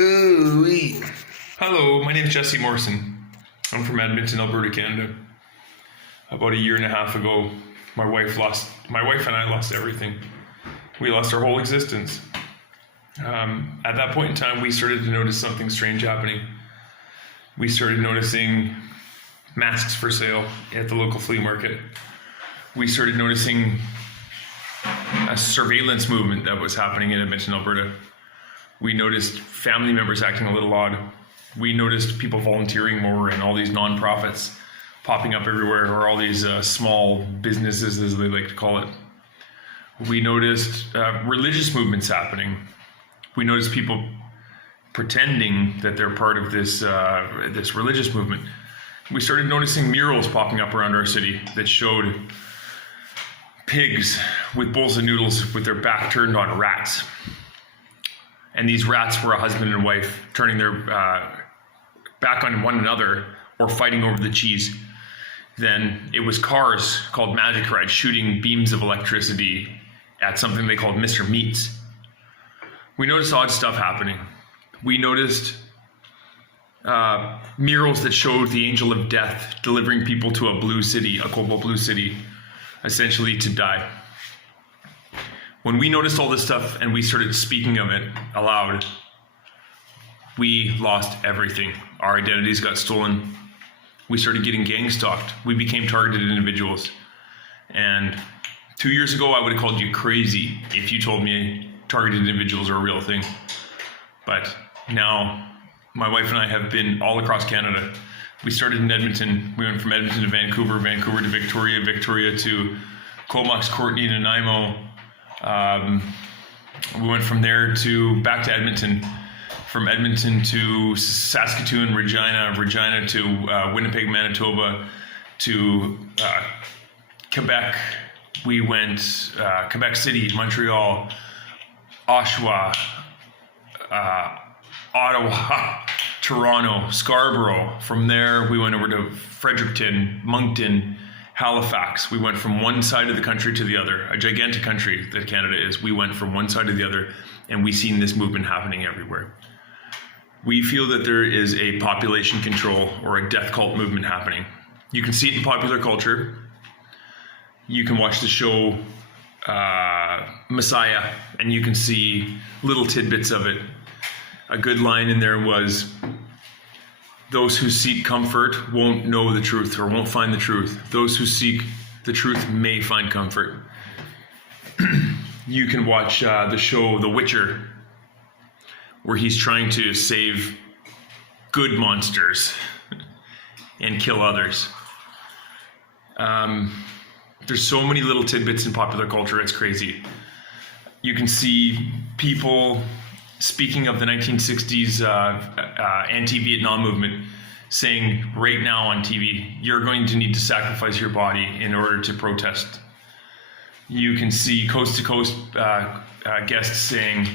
Ooh-wee. Hello, my name is Jesse Morrison. I'm from Edmonton, Alberta, Canada. About a year and a half ago, my wife and I lost everything. We lost our whole existence. At that point in time, we started to notice something strange happening. We started noticing masks for sale at the local flea market. We started noticing a surveillance movement that was happening in Edmonton, Alberta. We noticed family members acting a little odd. We noticed people volunteering more and all these nonprofits popping up everywhere, or all these small businesses, as they like to call it. We noticed religious movements happening. We noticed people pretending that they're part of this religious movement. We started noticing murals popping up around our city that showed pigs with bowls of noodles with their back turned on rats. And these rats were a husband and wife turning their back on one another or fighting over the cheese. Then it was cars called Magic Rides shooting beams of electricity at something they called Mr. Meats. We noticed odd stuff happening. We noticed murals that showed the angel of death delivering people to a blue city, a cobalt blue city, essentially to die. When we noticed all this stuff and we started speaking of it aloud, we lost everything. Our identities got stolen. We started getting gang stalked. We became targeted individuals. And 2 years ago, I would have called you crazy if you told me targeted individuals are a real thing. But now, my wife and I have been all across Canada. We started in Edmonton. We went from Edmonton to Vancouver, Vancouver to Victoria, Victoria to Comox, Courtenay, Nanaimo. We went from there to back to Edmonton, from Edmonton to Saskatoon, Regina, Regina to Winnipeg, Manitoba, to Quebec. We went Quebec City, Montreal, Oshawa, Ottawa, Toronto, Scarborough. From there, we went over to Fredericton, Moncton, Halifax. We went from one side of the country to the other, a gigantic country that Canada is. We went from one side to the other, and we've seen this movement happening everywhere. We feel that there is a population control or a death cult movement happening. You can see it in popular culture. You can watch the show Messiah, and you can see little tidbits of it. A good line in there was, "Those who seek comfort won't know the truth or won't find the truth. Those who seek the truth may find comfort." You can watch the show The Witcher, where he's trying to save good monsters and kill others. There's so many little tidbits in popular culture, it's crazy. You can see people speaking of the 1960s anti-Vietnam movement, saying right now on TV, you're going to need to sacrifice your body in order to protest. You can see coast-to-coast guests saying,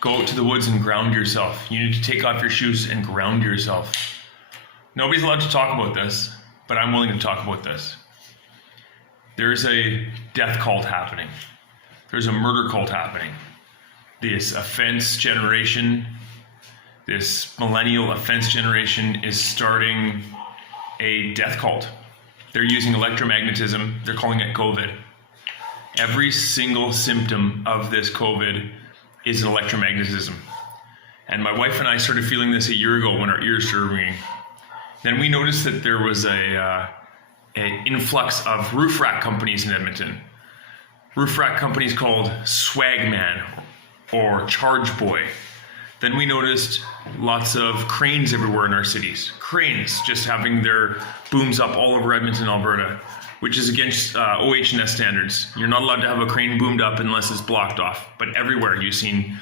go out to the woods and ground yourself. You need to take off your shoes and ground yourself. Nobody's allowed to talk about this, but I'm willing to talk about this. There's a death cult happening. There's a murder cult happening. This offense generation, this millennial offense generation is starting a death cult. They're using electromagnetism. They're calling it COVID. Every single symptom of this COVID is an electromagnetism. And my wife and I started feeling this a year ago when our ears started ringing. Then we noticed that there was an influx of roof rack companies in Edmonton. Roof rack companies called Swagman or Charge Boy. Then we noticed lots of cranes everywhere in our cities. Cranes just having their booms up all over Edmonton, Alberta, which is against OH&S standards. You're not allowed to have a crane boomed up unless it's blocked off. But everywhere you've seen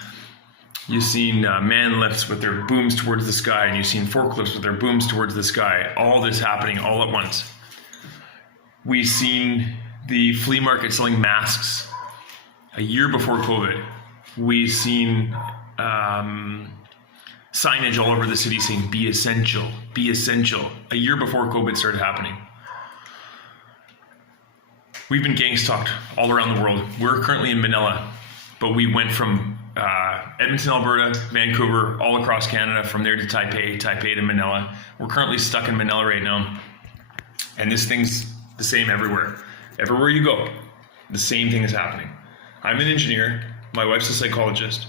man lifts with their booms towards the sky, and you've seen forklifts with their booms towards the sky. All this happening all at once. We've seen the flea market selling masks a year before COVID. We've seen signage all over the city saying, be essential, a year before COVID started happening. We've been gang stalked all around the world. We're currently in Manila. But we went from Edmonton, Alberta, Vancouver, all across Canada, from there to Taipei to Manila. We're currently stuck in Manila right now. And this thing's the same everywhere. Everywhere you go, the same thing is happening. I'm an engineer. My wife's a psychologist.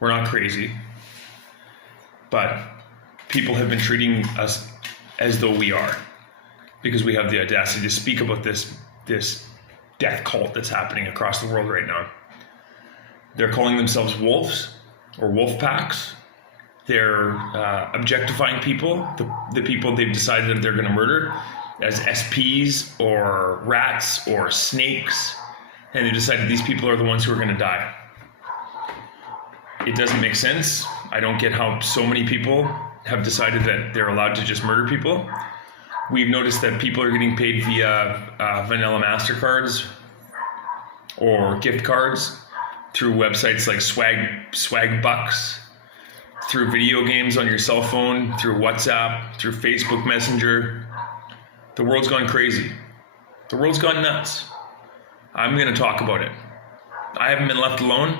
We're not crazy. But people have been treating us as though we are, because we have the audacity to speak about this death cult that's happening across the world right now. They're calling themselves wolves or wolf packs. They're objectifying people, the people they've decided that they're going to murder, as SPs or rats or snakes. And they decided these people are the ones who are going to die. It doesn't make sense. I don't get how so many people have decided that they're allowed to just murder people. We've noticed that people are getting paid via vanilla MasterCards or gift cards through websites like Swag Bucks, through video games on your cell phone, through WhatsApp, through Facebook Messenger. The world's gone crazy. The world's gone nuts. I'm going to talk about it. I haven't been left alone.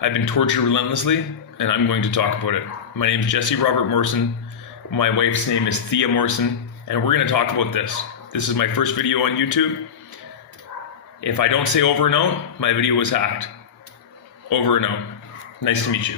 I've been tortured relentlessly, and I'm going to talk about it. My name is Jesse Robert Morrison. My wife's name is Thea Morrison, and we're going to talk about this. This is my first video on YouTube. If I don't say over and out, my video was hacked. Over and out. Nice to meet you.